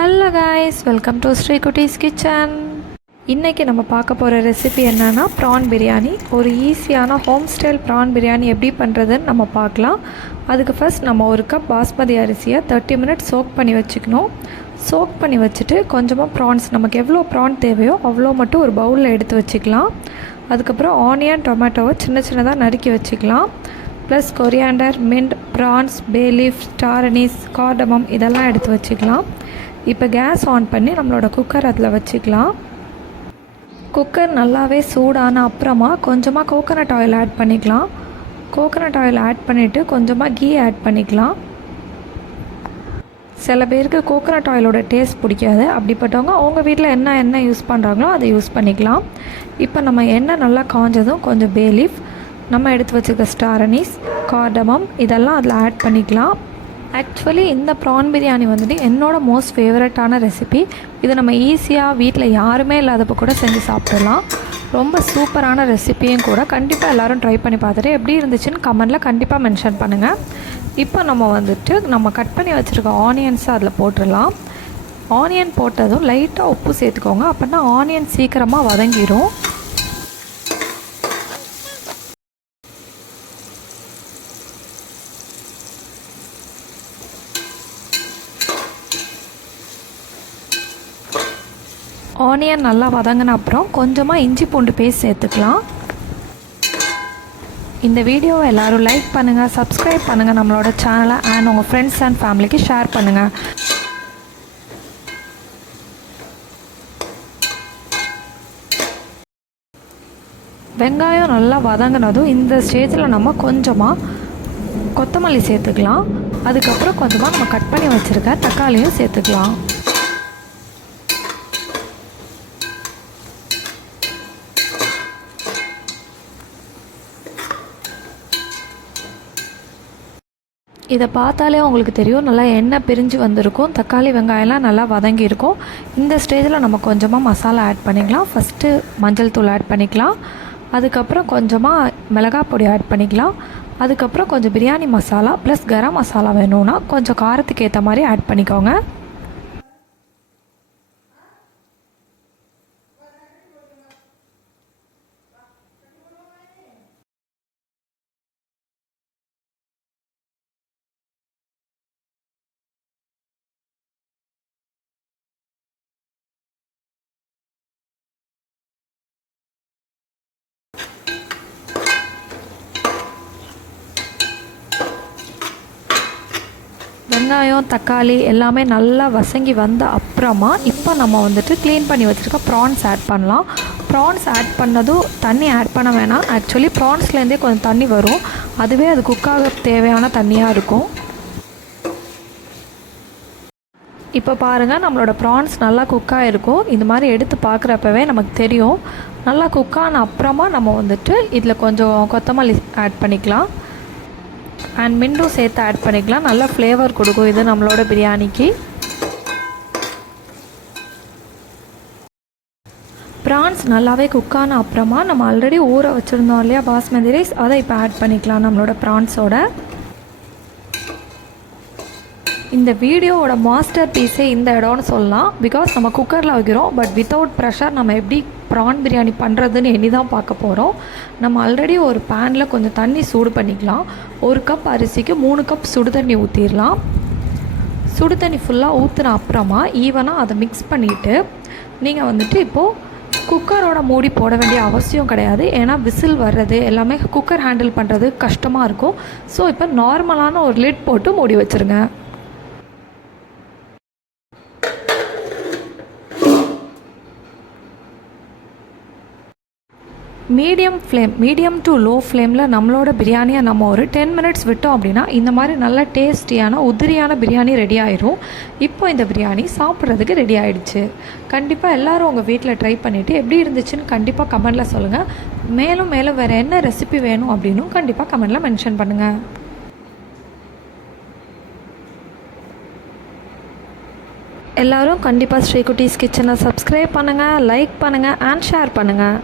Hello guys, welcome to Sri Kutties kitchen. இன்றைக்கி நம்ம பார்க்க போகிற ரெசிபி என்னென்னா ப்ரான் பிரியாணி. ஒரு ஈஸியான ஹோம் ஸ்டைல் ப்ரான் பிரியாணி எப்படி பண்ணுறதுன்னு நம்ம பார்க்கலாம். அதுக்கு ஃபஸ்ட் நம்ம ஒரு கப் பாஸ்மதி அரிசியை 30 மினிட்ஸ் சோக் பண்ணி வச்சுக்கணும். சோக் பண்ணி வச்சுட்டு கொஞ்சமாக ப்ரான்ஸ், நமக்கு எவ்வளோ ப்ரான் தேவையோ அவ்வளோ மட்டும் ஒரு பவுலில் எடுத்து வச்சுக்கலாம். அதுக்கப்புறம் ஆனியன், டொமேட்டோவை சின்ன சின்னதாக நறுக்கி வச்சுக்கலாம். Plus coriander, mint, prawns, bay leaf, star anise, cardamom இதெல்லாம் எடுத்து வச்சுக்கலாம். இப்போ கேஸ் ஆன் பண்ணி நம்மளோட குக்கர் அதில் வச்சுக்கலாம். குக்கர் நல்லாவே சூடான அப்புறமா கொஞ்சமாக கோகோனட் ஆயில் ஆட் பண்ணிக்கலாம். கோகோனட் ஆயில் ஆட் பண்ணிவிட்டு கொஞ்சமாக கீ ஆட் பண்ணிக்கலாம். சில பேருக்கு கோகோனட் ஆயிலோட டேஸ்ட் பிடிக்காது. அப்படிப்பட்டவங்க அவங்க வீட்டில் என்ன எண்ணெய் யூஸ் பண்ணுறாங்களோ அதை யூஸ் பண்ணிக்கலாம். இப்போ நம்ம எண்ணெய் நல்லா காஞ்சதும் கொஞ்சம் பே லீஃப், நம்ம எடுத்து வச்சுருக்க ஸ்டார் அனீஸ், கார்டமம் இதெல்லாம் அதில் ஆட் பண்ணிக்கலாம். ஆக்சுவலி இந்த ப்ரான் பிரியாணி வந்துட்டு என்னோடய மோஸ்ட் ஃபேவரட்டான ரெசிபி. இது நம்ம ஈஸியாக வீட்டில் யாருமே இல்லாதப்போ கூட செஞ்சு சாப்பிடலாம். ரொம்ப சூப்பரான ரெசிபியும் கூட. கண்டிப்பாக எல்லோரும் ட்ரை பண்ணி பார்த்துட்டு எப்படி இருந்துச்சுன்னு கமெண்டில் கண்டிப்பாக மென்ஷன் பண்ணுங்கள். இப்போ நம்ம கட் பண்ணி வச்சுருக்க ஆனியன்ஸை அதில் போட்டுடலாம். ஆனியன் போட்டதும் லைட்டாக உப்பு சேர்த்துக்கோங்க, அப்படின்னா ஆனியன் சீக்கிரமாக வதங்கிடும். ஆனியன் நல்லா வதங்கின அப்புறம் கொஞ்சமாக இஞ்சி பூண்டு பேஸ்ட் சேர்த்துக்கலாம். இந்த வீடியோவை எல்லோரும் லைக் பண்ணுங்கள், சப்ஸ்கிரைப் பண்ணுங்கள் நம்மளோட சேனலை, அண்ட் உங்கள் ஃப்ரெண்ட்ஸ் அண்ட் ஃபேமிலிக்கு ஷேர் பண்ணுங்கள். வெங்காயம் நல்லா வதங்கினதும் இந்த ஸ்டேஜில் நம்ம கொஞ்சமாக கொத்தமல்லி சேர்த்துக்கலாம். அதுக்கப்புறம் கொஞ்சமாக நம்ம கட் பண்ணி வச்சுருக்க தக்காளியும் சேர்த்துக்கலாம். இதை பார்த்தாலே உங்களுக்கு தெரியும், நல்லா எண்ணெய் பிரிஞ்சு வந்திருக்கும். தக்காளி வெங்காயம்லாம் நல்லா வதங்கியிருக்கும். இந்த ஸ்டேஜில் நம்ம கொஞ்சமாக மசாலா ஆட் பண்ணிக்கலாம். ஃபஸ்ட்டு மஞ்சள் தூள் ஆட் பண்ணிக்கலாம். அதுக்கப்புறம் கொஞ்சமாக மிளகாய் பொடி ஆட் பண்ணிக்கலாம். அதுக்கப்புறம் கொஞ்சம் பிரியாணி மசாலா ப்ளஸ் கரம் மசாலா வேணும்னா கொஞ்சம் காரத்துக்கு ஏற்ற மாதிரி ஆட் பண்ணிக்கோங்க. வெங்காயம், தக்காளி எல்லாமே நல்லா வசங்கி வந்த அப்புறமா இப்போ நம்ம க்ளீன் பண்ணி வச்சுருக்க ப்ரான்ஸ் ஆட் பண்ணலாம். ப்ரான்ஸ் ஆட் பண்ணதும் தண்ணி ஆட் பண்ண வேணாம். ஆக்சுவலி ப்ரான்ஸ்லேருந்தே கொஞ்சம் தண்ணி வரும், அதுவே அது குக்காக தேவையான தண்ணியாக இருக்கும். இப்போ பாருங்கள், நம்மளோட ப்ரான்ஸ் நல்லா குக்காக இருக்கும். இந்த மாதிரி எடுத்து பார்க்குறப்பவே நமக்கு தெரியும். நல்லா குக்கான அப்புறமா நம்ம இதில் கொஞ்சம் கொத்தமல்லி ஆட் பண்ணிக்கலாம். அண்ட் மின்ட்டும் சேர்த்து ஆட் பண்ணிக்கலாம். நல்லா ஃப்ளேவர் கொடுக்கும் இது நம்மளோட பிரியாணிக்கு. ப்ரான்ஸ் நல்லாவே குக்கான அப்புறமா நம்ம ஆல்ரெடி ஊற வச்சுருந்தோம் இல்லையா பாஸ்மதி ரைஸ், அதை இப்போ ஆட் பண்ணிக்கலாம் நம்மளோட ப்ரான்ஸோட. இந்த வீடியோவோட மாஸ்டர் பீஸே இந்த இடம்னு சொல்லலாம். பிகாஸ் நம்ம குக்கரில் வைக்கிறோம், பட் வித்தவுட் ப்ரெஷர் நம்ம எப்படி ப்ரான் பிரியாணி பண்ணுறதுன்னு எண்ணி தான் பார்க்க போகிறோம். நம்ம ஆல்ரெடி ஒரு பேனில் கொஞ்சம் தண்ணி சூடு பண்ணிக்கலாம். 1 கப் அரிசிக்கு 3 கப் சுடு தண்ணி ஊற்றிடலாம். சுடு தண்ணி ஃபுல்லாக ஊற்றின அப்புறமா ஈவனாக அதை மிக்ஸ் பண்ணிவிட்டு நீங்கள் இப்போது குக்கரோட மூடி போட வேண்டிய அவசியம் கிடையாது. ஏன்னா விசில் வர்றது எல்லாமே குக்கர் ஹேண்டில் பண்ணுறது கஷ்டமாக இருக்கும். ஸோ இப்போ நார்மலான ஒரு லிட் போட்டு மூடி வச்சுருங்க. மீடியம் டு லோ ஃப்ளேமில் நம்மளோட பிரியாணியை நம்ம ஒரு 10 மினிட்ஸ் விட்டோம் அப்படின்னா இந்த மாதிரி நல்ல டேஸ்டியான உதிரியான பிரியாணி ரெடி ஆயிடும். இப்போ இந்த பிரியாணி சாப்பிட்றதுக்கு ரெடி ஆகிடுச்சு. கண்டிப்பாக எல்லோரும் உங்கள் வீட்டில் ட்ரை பண்ணிவிட்டு எப்படி இருந்துச்சுன்னு கண்டிப்பாக கமெண்டில் சொல்லுங்கள். மேலும் வேறு என்ன ரெசிபி வேணும் அப்படின்னும் கண்டிப்பாக கமெண்டில் மென்ஷன் பண்ணுங்கள். எல்லோரும் கண்டிப்பாக ஸ்ரீ குட்டீஸ் கிச்சனை சப்ஸ்கிரைப் பண்ணுங்கள், லைக் பண்ணுங்கள் அண்ட் ஷேர் பண்ணுங்கள்.